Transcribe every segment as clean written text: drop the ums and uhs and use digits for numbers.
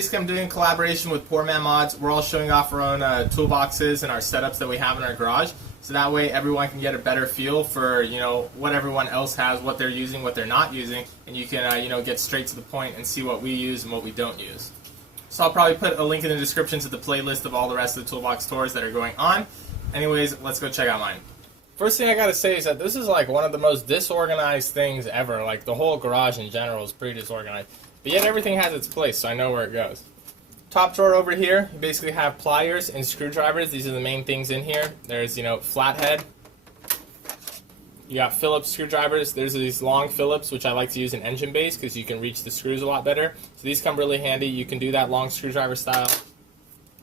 basically I'm doing a collaboration with Poor Man Mods. We're all showing off our own toolboxes and our setups that we have in our garage. So that way everyone can get a better feel for, what everyone else has, what they're using, what they're not using. And you can, get straight to the point and see what we use and what we don't use. So I'll probably put a link in the description to the playlist of all the rest of the toolbox tours that are going on. Anyways, let's go check out mine. First thing I gotta say is that this is like one of the most disorganized things ever. Like the whole garage in general is pretty disorganized. But yet everything has its place, so I know where it goes. Top drawer over here, you basically have pliers and screwdrivers. These are the main things in here. There's, flathead. You got Phillips screwdrivers. There's these long Phillips, which I like to use in engine base because you can reach the screws a lot better. So these come really handy. You can do that long screwdriver style.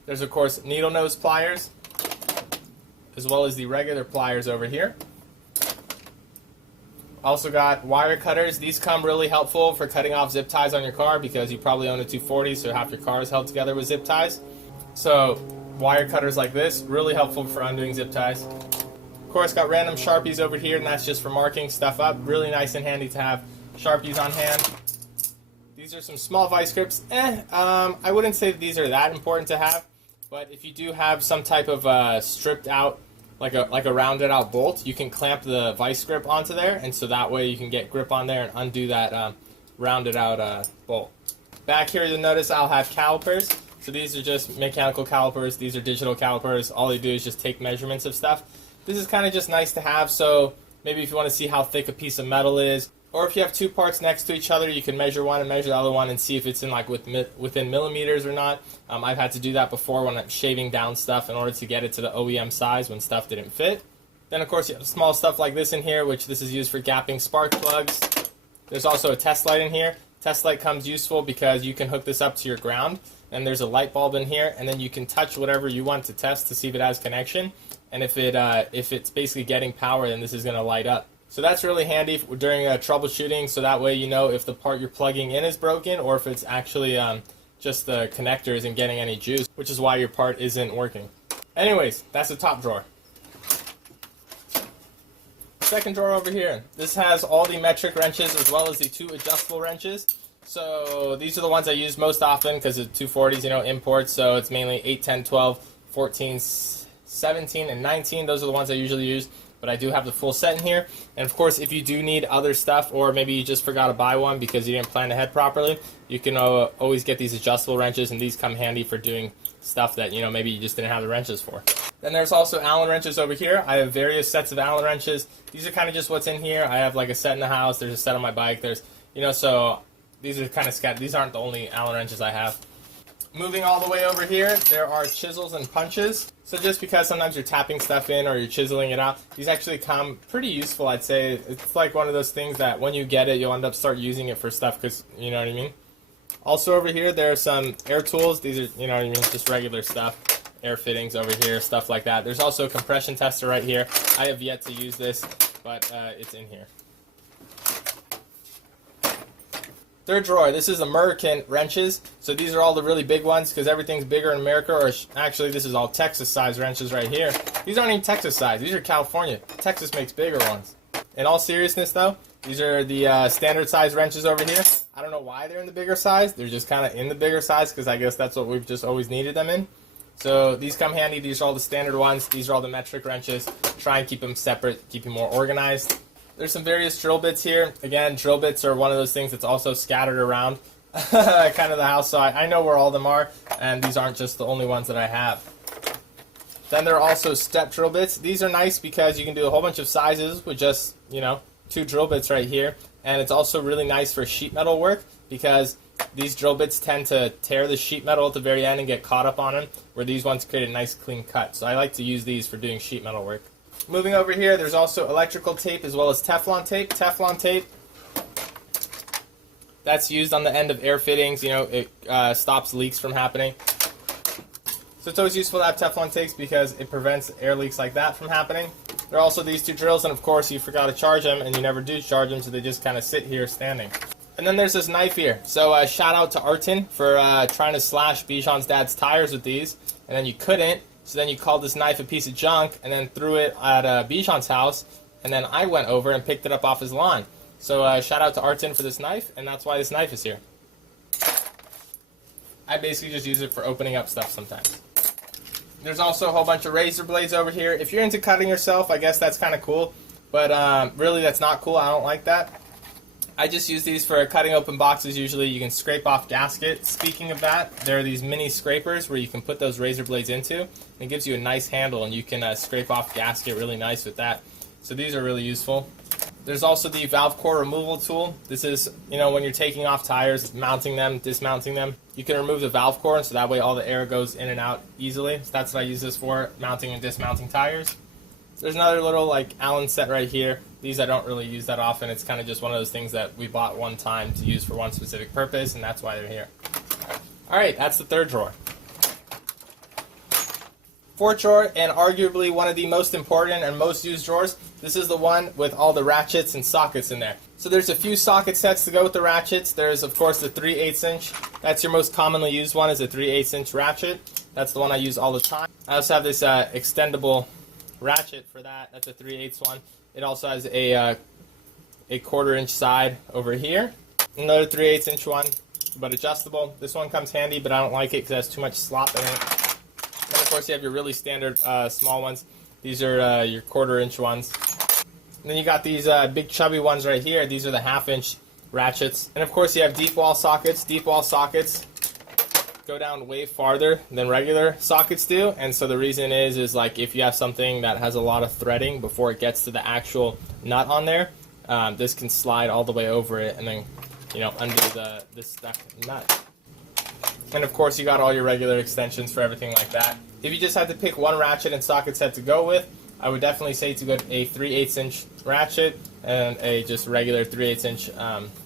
There's, of course, needle nose pliers, as well as the regular pliers over here. Also got wire cutters. These come really helpful for cutting off zip ties on your car because you probably own a 240, so half your car is held together with zip ties. So wire cutters like this, really helpful for undoing zip ties. Of course, got random Sharpies over here, and that's just for marking stuff up. Really nice and handy to have Sharpies on hand. These are some small vice grips. I wouldn't say that these are that important to have, but if you do have some type of stripped out, like a rounded out bolt, you can clamp the vice grip onto there, and so that way you can get grip on there and undo that rounded out bolt. Back here you'll notice I'll have calipers. So these are just mechanical calipers, these are digital calipers. All you do is just take measurements of stuff. This is kind of just nice to have, so maybe if you want to see how thick a piece of metal is, or if you have two parts next to each other, you can measure one and measure the other one and see if it's in within millimeters or not. I've had to do that before when I'm shaving down stuff in order to get it to the OEM size when stuff didn't fit. Then of course you have small stuff like this in here, which this is used for gapping spark plugs. There's also a test light in here. Test light comes useful because you can hook this up to your ground, and there's a light bulb in here, and then you can touch whatever you want to test to see if it has connection. And if it's basically getting power, then this is going to light up. So that's really handy during troubleshooting, so that way you know if the part you're plugging in is broken or if it's actually just the connector isn't getting any juice, which is why your part isn't working. Anyways, that's the top drawer. Second drawer over here. This has all the metric wrenches as well as the two adjustable wrenches. So these are the ones I use most often because it's 240s, imports, so it's mainly 8, 10, 12, 14, 17, and 19. Those are the ones I usually use. But I do have the full set in here. And of course, if you do need other stuff, or maybe you just forgot to buy one because you didn't plan ahead properly, you can always get these adjustable wrenches, and these come handy for doing stuff that maybe you just didn't have the wrenches for. Then there's also Allen wrenches over here. I have various sets of Allen wrenches. These are kind of just what's in here. I have like a set in the house. There's a set on my bike. There's so these are kind of scattered. These aren't the only Allen wrenches I have. Moving all the way over here, there are chisels and punches. So just because sometimes you're tapping stuff in or you're chiseling it out, these actually come pretty useful, I'd say. It's like one of those things that when you get it, you'll end up start using it for stuff because, you know what I mean? Also over here, there are some air tools. These are, you know what I mean, just regular stuff. Air fittings over here, stuff like that. There's also a compression tester right here. I have yet to use this, but it's in here. Third drawer, this is American wrenches. So these are all the really big ones because everything's bigger in America, or actually this is all Texas size wrenches right here. These aren't even Texas size, these are California. Texas makes bigger ones. In all seriousness though, these are the standard size wrenches over here. I don't know why they're in the bigger size, they're just kind of in the bigger size because I guess that's what we've just always needed them in. So these come handy, these are all the standard ones, these are all the metric wrenches. Try and keep them separate, keep you more organized. There's some various drill bits here. Again, drill bits are one of those things that's also scattered around kind of the house, so I know where all of them are, and these aren't just the only ones that I have. Then there are also step drill bits. These are nice because you can do a whole bunch of sizes with just, two drill bits right here, and it's also really nice for sheet metal work because these drill bits tend to tear the sheet metal at the very end and get caught up on them, where these ones create a nice clean cut. So I like to use these for doing sheet metal work. Moving over here, there's also electrical tape as well as Teflon tape. Teflon tape, that's used on the end of air fittings. It stops leaks from happening. So it's always useful to have Teflon tapes because it prevents air leaks like that from happening. There are also these two drills, and of course you forgot to charge them, and you never do charge them, so they just kind of sit here standing. And then there's this knife here. So shout out to Artin for trying to slash Bijan's dad's tires with these, and then you couldn't. So then you called this knife a piece of junk and then threw it at Bijan's house, and then I went over and picked it up off his lawn. So shout out to Artin for this knife, and that's why this knife is here. I basically just use it for opening up stuff sometimes. There's also a whole bunch of razor blades over here. If you're into cutting yourself, I guess that's kind of cool. But really, that's not cool. I don't like that. I just use these for cutting open boxes. Usually you can scrape off gaskets. Speaking of that, there are these mini scrapers where you can put those razor blades into. And it gives you a nice handle, and you can scrape off gasket really nice with that. So these are really useful. There's also the valve core removal tool. This is, when you're taking off tires, mounting them, dismounting them, you can remove the valve core, so that way all the air goes in and out easily. So that's what I use this for, mounting and dismounting tires. There's another little Allen set right here. These I don't really use that often. It's kind of just one of those things that we bought one time to use for one specific purpose, and that's why they're here. Alright, that's the third drawer. Fourth drawer, and arguably one of the most important and most used drawers. This is the one with all the ratchets and sockets in there. So there's a few socket sets to go with the ratchets. There's, of course, the 3/8 inch. That's your most commonly used one, is a 3/8 inch ratchet. That's the one I use all the time. I also have this extendable ratchet for that. That's a 3/8 one. It also has a 1/4 inch side over here. Another 3/8 inch one, but adjustable. This one comes handy, but I don't like it because it has too much slop in it. And of course you have your really standard small ones. These are your 1/4 inch ones. And then you got these big chubby ones right here. These are the 1/2 inch ratchets. And of course you have deep wall sockets. Deep wall sockets go down way farther than regular sockets do, and so the reason is like if you have something that has a lot of threading before it gets to the actual nut on there, this can slide all the way over it and then undo this stuck nut. And of course you got all your regular extensions for everything like that. If you just had to pick one ratchet and socket set to go with, I would definitely say to get a 3/8 inch ratchet and a just regular 3/8 inch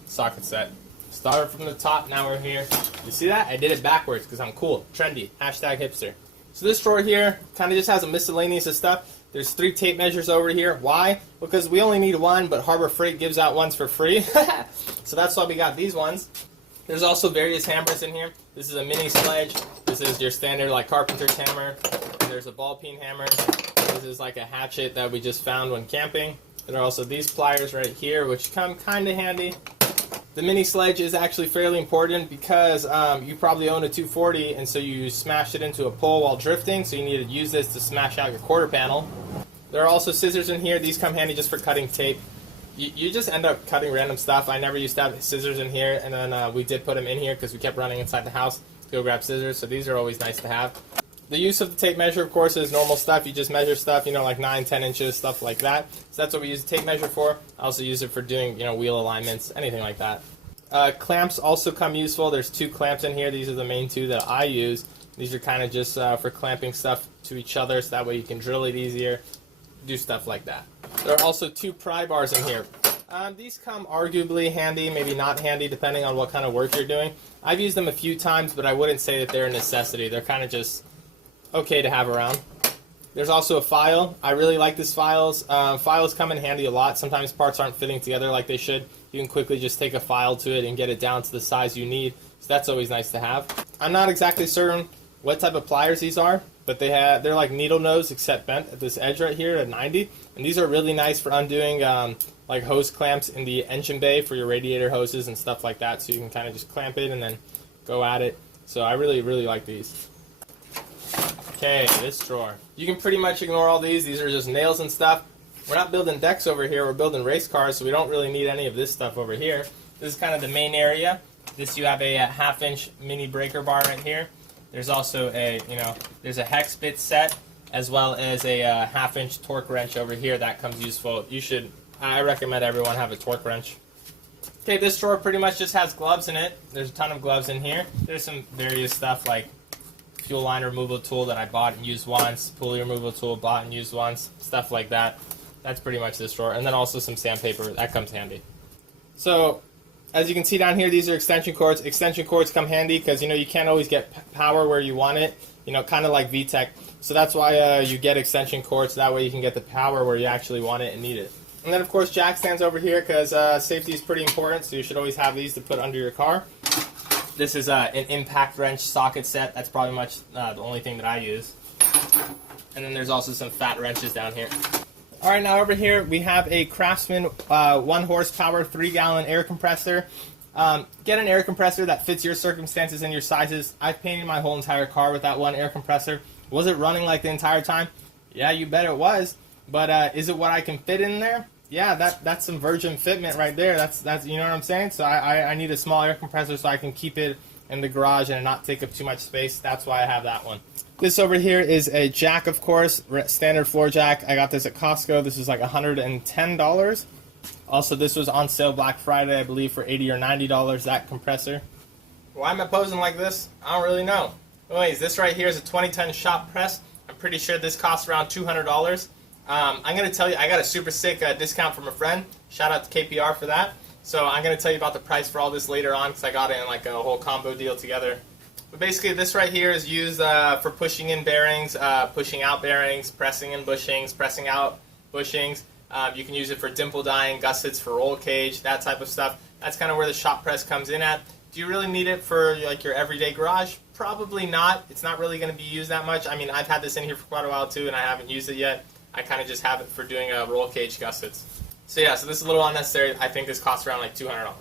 socket set. Start from the top, now we're here. You see that? I did it backwards because I'm cool, trendy, #hipster. So this drawer here kind of just has a miscellaneous of stuff. There's 3 tape measures over here. Why? Because we only need one, but Harbor Freight gives out ones for free. So that's why we got these ones. There's also various hammers in here. This is a mini Sledge. This is your standard carpenter's hammer. And there's a ball peen hammer. This is a hatchet that we just found when camping. There are also these pliers right here, which come kind of handy. The mini Sledge is actually fairly important because you probably own a 240, and so you smashed it into a pole while drifting, so you need to use this to smash out your quarter panel. There are also scissors in here. These come handy just for cutting tape. You just end up cutting random stuff. I never used to have scissors in here, and then we did put them in here because we kept running inside the house to go grab scissors, so these are always nice to have. The use of the tape measure, of course, is normal stuff. You just measure stuff, like 9, 10 inches, stuff like that. So that's what we use the tape measure for. I also use it for doing, wheel alignments, anything like that. Clamps also come useful. There's 2 clamps in here. These are the main 2 that I use. These are kind of just for clamping stuff to each other, so that way you can drill it easier, do stuff like that. There are also 2 pry bars in here. These come arguably handy, maybe not handy, depending on what kind of work you're doing. I've used them a few times, but I wouldn't say that they're a necessity. They're kind of just okay to have around. There's also a file. I really like these files. Files come in handy a lot. Sometimes parts aren't fitting together like they should. You can quickly just take a file to it and get it down to the size you need. So that's always nice to have. I'm not exactly certain what type of pliers these are, but they're like needle nose except bent at this edge right here at 90. And these are really nice for undoing hose clamps in the engine bay for your radiator hoses and stuff like that. So you can kind of just clamp it and then go at it. So I really, really like these. Okay, this drawer. You can pretty much ignore all these. These are just nails and stuff. We're not building decks over here. We're building race cars, so we don't really need any of this stuff over here. This is kind of the main area. This you have a 1/2 inch mini breaker bar right here. There's also there's a hex bit set as well as a 1/2 inch torque wrench over here that comes useful. I recommend everyone have a torque wrench. Okay, this drawer pretty much just has gloves in it. There's a ton of gloves in here. There's some various stuff like fuel line removal tool that I bought and used once, pulley removal tool bought and used once, stuff like that. That's pretty much this drawer. And then also some sandpaper. That comes handy. So, as you can see down here, these are extension cords. Extension cords come handy because, you can't always get power where you want it, kind of like VTEC. So that's why you get extension cords. That way you can get the power where you actually want it and need it. And then, of course, jack stands over here because safety is pretty important, so you should always have these to put under your car. This is an impact wrench socket set. That's probably the only thing that I use. And then there's also some fat wrenches down here. Alright, now over here we have a Craftsman 1 horsepower 3-gallon air compressor. Get an air compressor that fits your circumstances and your sizes. I've painted my whole entire car with that one air compressor. Was it running like the entire time? Yeah, you bet it was. But is it what I can fit in there? Yeah, that's some virgin fitment right there. That's you know what I'm saying? So I need a small air compressor so I can keep it in the garage and not take up too much space. That's why I have that one. This over here is a jack, of course, standard floor jack. I got this at Costco. This is like $110. Also, this was on sale Black Friday, I believe, for $80 or $90, that compressor. Why am I posing like this? I don't really know. Anyways, this right here is a 2010 shop press. I'm pretty sure this costs around $200. I'm going to tell you, I got a super sick discount from a friend. Shout out to KPR for that. So I'm going to tell you about the price for all this later on because I got it in like a whole combo deal together. But basically, this right here is used for pushing in bearings, pushing out bearings, pressing in bushings, pressing out bushings. You can use it for dimple dyeing, gussets for roll cage, that type of stuff. That's kind of where the shop press comes in at. Do you really need it for like your everyday garage? Probably not. It's not really going to be used that much. I mean, I've had this in here for quite a while too, and I haven't used it yet. I kind of just have it for doing roll cage gussets. So yeah, so this is a little unnecessary. I think this costs around like $200.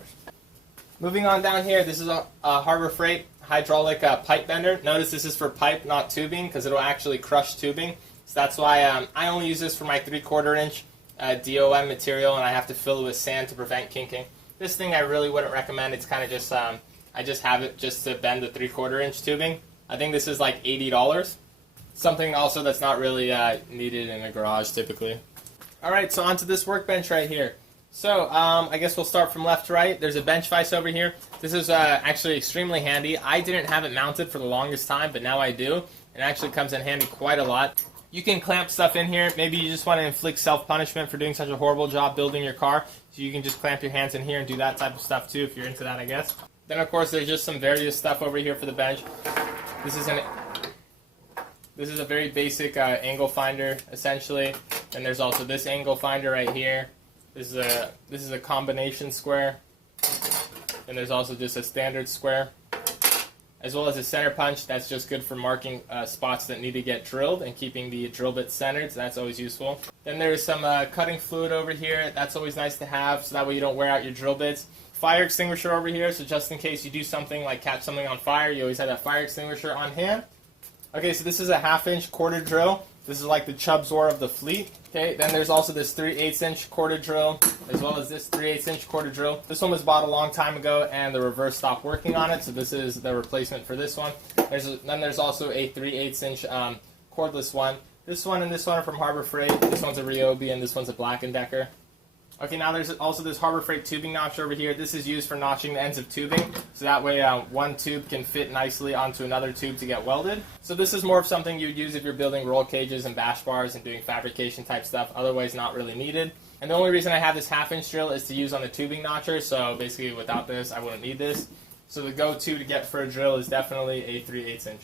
Moving on down here, this is a Harbor Freight hydraulic pipe bender. Notice this is for pipe, not tubing, because it'll actually crush tubing. So that's why I only use this for my 3/4 inch DOM material, and I have to fill it with sand to prevent kinking. This thing I really wouldn't recommend. It's kind of just, I just have it just to bend the 3/4 inch tubing. I think this is like $80. Something also that's not really needed in a garage typically. Alright, so onto this workbench right here. So, I guess we'll start from left to right. There's a bench vise over here. This is actually extremely handy. I didn't have it mounted for the longest time, but now I do. It actually comes in handy quite a lot. You can clamp stuff in here. Maybe you just want to inflict self-punishment for doing such a horrible job building your car. So you can just clamp your hands in here and do that type of stuff too if you're into that, I guess. Then, of course, there's just some various stuff over here for the bench. This is a very basic angle finder, essentially. And there's also this angle finder right here. This is a combination square. And there's also just a standard square. As well as a center punch. That's just good for marking spots that need to get drilled and keeping the drill bit centered. So that's always useful. Then there's some cutting fluid over here. That's always nice to have, so that way you don't wear out your drill bits. Fire extinguisher over here, so just in case you do something like catch something on fire, you always have that fire extinguisher on hand. Okay, so this is a 1/2 inch quarter drill. This is like the Chubbsor of the fleet. Okay, then there's also this 3/8 inch quarter drill, as well as this 3/8 inch quarter drill. This one was bought a long time ago, and the reverse stopped working on it, so this is the replacement for this one. Then there's also a 3/8 inch cordless one. This one and this one are from Harbor Freight. This one's a Ryobi, and this one's a Black & Decker. Okay, now there's also this Harbor Freight tubing notcher over here. This is used for notching the ends of tubing, so that way one tube can fit nicely onto another tube to get welded. So this is more of something you'd use if you're building roll cages and bash bars and doing fabrication type stuff, otherwise not really needed. And the only reason I have this 1/2 inch drill is to use on the tubing notcher, so basically without this I wouldn't need this. So the go-to to get for a drill is definitely a 3/8 inch.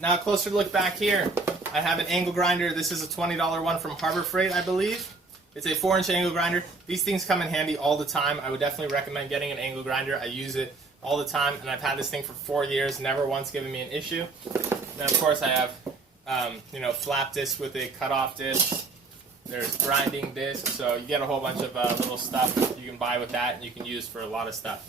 Now a closer look back here. I have an angle grinder. This is a $20 one from Harbor Freight, I believe. It's a 4-inch angle grinder. These things come in handy all the time. I would definitely recommend getting an angle grinder. I use it all the time, and I've had this thing for 4 years, never once given me an issue. Then, of course, I have flap disc with a cutoff disc. There's grinding disc, so you get a whole bunch of little stuff you can buy with that, and you can use for a lot of stuff.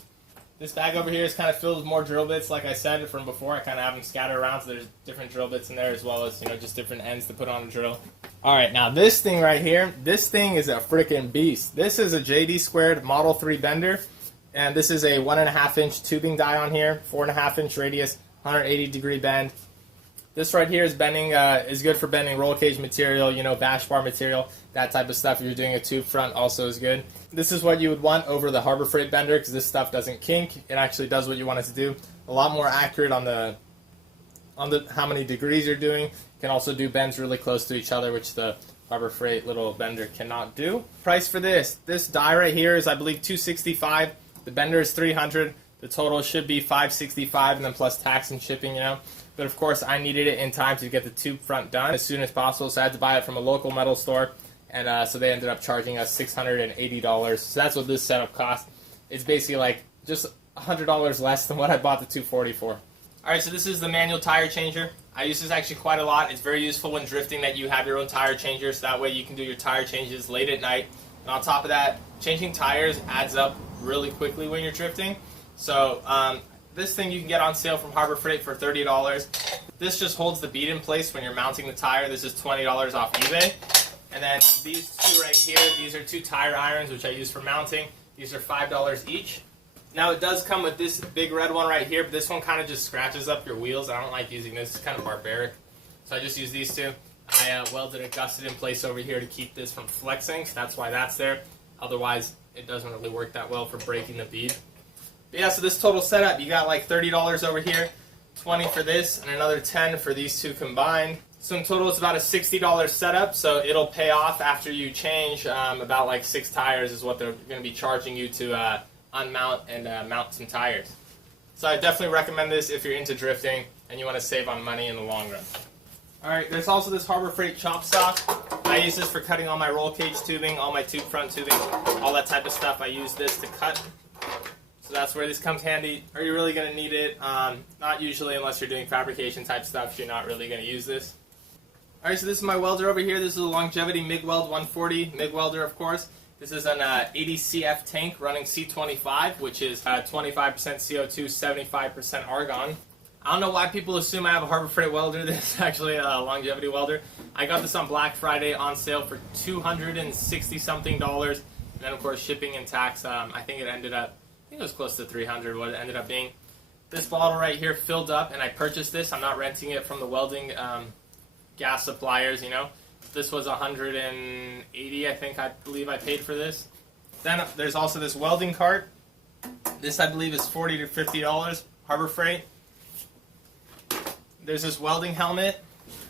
This bag over here is kind of filled with more drill bits, like I said from before. I kind of have them scattered around, so there's different drill bits in there, as well as just different ends to put on a drill. Alright, now this thing right here, this thing is a freaking beast. This is a JD Squared Model 3 bender, and this is a 1.5 inch tubing die on here, 4.5 inch radius, 180 degree bend. This right here is bending, is good for bending roll cage material, bash bar material, that type of stuff. If you're doing a tube front, also is good. This is what you would want over the Harbor Freight bender, because this stuff doesn't kink. It actually does what you want it to do. A lot more accurate on the how many degrees you're doing. Can also do bends really close to each other, which the Harbor Freight little bender cannot do. Price for this die right here is, I believe, $265. The bender is $300. The total should be $565, and then plus tax and shipping, But of course, I needed it in time to get the tube front done as soon as possible, so I had to buy it from a local metal store, and so they ended up charging us $680. So that's what this setup cost. It's basically like just $100 less than what I bought the 240 for. Alright, so this is the manual tire changer. I use this actually quite a lot. It's very useful when drifting that you have your own tire changer, so that way you can do your tire changes late at night. And on top of that, changing tires adds up really quickly when you're drifting. So this thing you can get on sale from Harbor Freight for $30. This just holds the bead in place when you're mounting the tire. This is $20 off eBay. And then these two right here, these are 2 tire irons, which I use for mounting. These are $5 each. Now it does come with this big red one right here, but this one kind of just scratches up your wheels. I don't like using this. It's kind of barbaric. So I just use these two. I welded a gusset in place over here to keep this from flexing, so that's why that's there. Otherwise, it doesn't really work that well for breaking the bead. But yeah, so this total setup, you got like $30 over here, $20 for this, and another $10 for these two combined. So in total, it's about a $60 setup, so it'll pay off after you change about like 6 tires is what they're going to be charging you to unmount and mount some tires. So I definitely recommend this if you're into drifting and you want to save on money in the long run. Alright, there's also this Harbor Freight chop stock. I use this for cutting all my roll cage tubing, all my tube front tubing, all that type of stuff. I use this to cut. So that's where this comes handy. Are you really going to need it? Not usually, unless you're doing fabrication type stuff. You're not really going to use this. Alright, so this is my welder over here. This is a Longevity MIG Weld 140, MIG welder of course. This is an 80 CF tank running C25, which is 25% CO2, 75% argon. I don't know why people assume I have a Harbor Freight welder. This is actually a Longevity welder. I got this on Black Friday on sale for $260 something. And then of course shipping and tax, I think it was close to $300 what it ended up being. This bottle right here filled up and I purchased this. I'm not renting it from the welding gas suppliers, you know. This was $180, I believe I paid for this. Then there's also this welding cart. This I believe is $40 to $50, Harbor Freight. There's this welding helmet.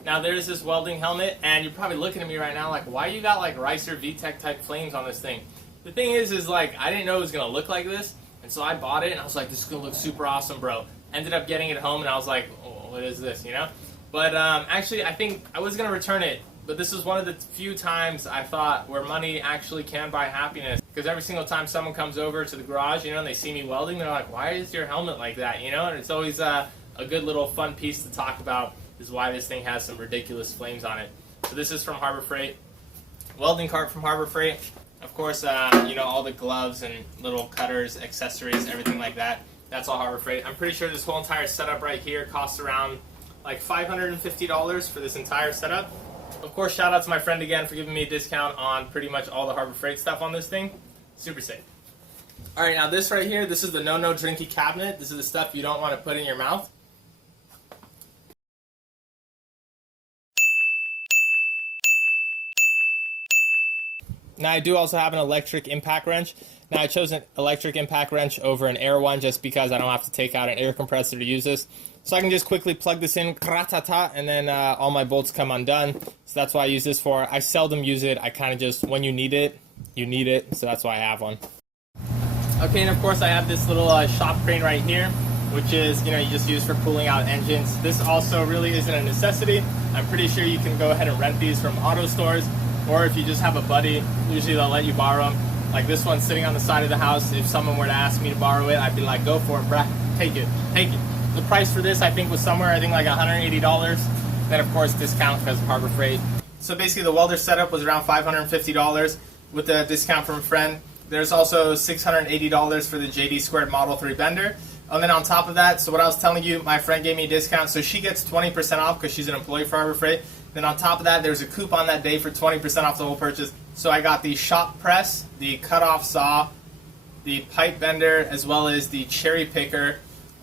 Now there's this welding helmet, and you're probably looking at me right now like, why you got like Ricer VTech type flames on this thing? The thing is like, I didn't know it was gonna look like this, and so I bought it, and I was like, this is gonna look super awesome, bro. Ended up getting it home, and I was like, oh, what is this, you know? But actually, I think I was gonna return it, but this was one of the few times I thought where money actually can buy happiness. Because every single time someone comes over to the garage, you know, and they see me welding, they're like, why is your helmet like that, you know? And it's always a good little fun piece to talk about is why this thing has some ridiculous flames on it. So this is from Harbor Freight. Welding cart from Harbor Freight. Of course, you know, all the gloves and little cutters, accessories, everything like that. That's all Harbor Freight. I'm pretty sure this whole entire setup right here costs around like $550 for this entire setup. Of course, shout out to my friend again for giving me a discount on pretty much all the Harbor Freight stuff on this thing. Super safe. Alright, now this right here, this is the no drinky cabinet. This is the stuff you don't want to put in your mouth. Now I do also have an electric impact wrench. Now I chose an electric impact wrench over an air one just because I don't have to take out an air compressor to use this. So I can just quickly plug this in, and then all my bolts come undone. So that's why I use this for. I seldom use it. I kind of just, when you need it, so that's why I have one. Okay, and of course I have this little shop crane right here, which is, you know, you just use for pulling out engines. This also really isn't a necessity. I'm pretty sure you can go ahead and rent these from auto stores, or if you just have a buddy, usually they'll let you borrow them. Like this one sitting on the side of the house, if someone were to ask me to borrow it, I'd be like, go for it, bruh, take it. The price for this, I think, was somewhere, like $180. Then, of course, discount because of Harbor Freight. So basically, the welder setup was around $550 with the discount from a friend. There's also $680 for the JD Squared Model 3 bender. And then on top of that, so what I was telling you, my friend gave me a discount, so she gets 20% off because she's an employee for Harbor Freight. Then on top of that, there's a coupon that day for 20% off the whole purchase. So I got the shop press, the cutoff saw, the pipe bender, as well as the cherry picker.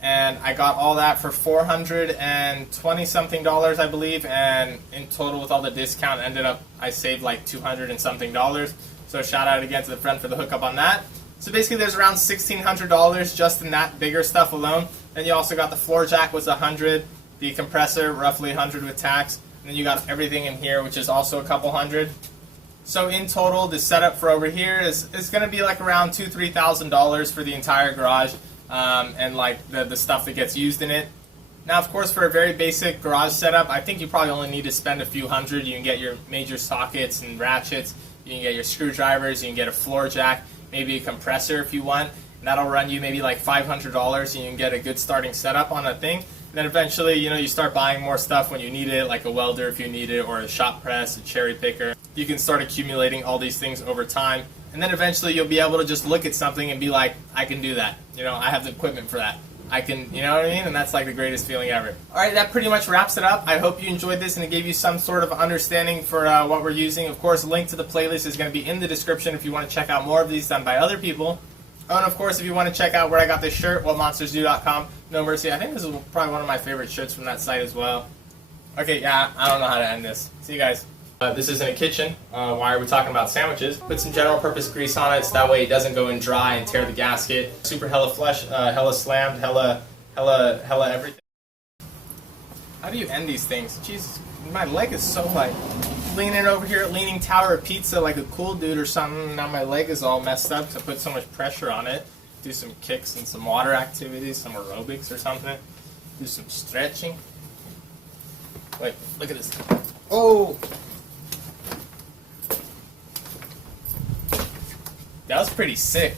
And I got all that for $420 something, I believe, and in total with all the discount ended up, I saved like $200 and something. So shout out again to the friend for the hookup on that. So basically there's around $1,600 just in that bigger stuff alone. Then you also got the floor jack was $100, the compressor roughly $100 with tax, and then you got everything in here, which is also a couple hundred. So in total, the setup for over here is going to be like around $2,000 to $3,000 for the entire garage. And like the stuff that gets used in it. Now, of course, for a very basic garage setup, I think you probably only need to spend a few hundred. You can get your major sockets and ratchets, you can get your screwdrivers, you can get a floor jack, maybe a compressor if you want. And that'll run you maybe like $500 and you can get a good starting setup on a thing. And then eventually, you know, you start buying more stuff when you need it, like a welder if you need it, or a shop press, a cherry picker. you can start accumulating all these things over time. And then eventually you'll be able to just look at something and be like, I can do that. You know, I have the equipment for that. I can, you know what I mean? And that's like the greatest feeling ever. Alright, that pretty much wraps it up. I hope you enjoyed this and it gave you some sort of understanding for what we're using. Of course, a link to the playlist is going to be in the description if you want to check out more of these done by other people. Oh, and of course, if you want to check out where I got this shirt, whatmonstersdo.com. No Mercy. I think this is probably one of my favorite shirts from that site as well. Okay, yeah, I don't know how to end this. See you guys. This isn't a kitchen. Why are we talking about sandwiches? Put some general purpose grease on it so that way it doesn't go in dry and tear the gasket. Super hella flush, hella slammed, hella everything. How do you end these things? Jesus, my leg is so like leaning over here, leaning tower of pizza like a cool dude or something. Now my leg is all messed up to put so much pressure on it. Do some kicks and some water activities, some aerobics or something. Do some stretching. Wait, look at this. Oh! That was pretty sick.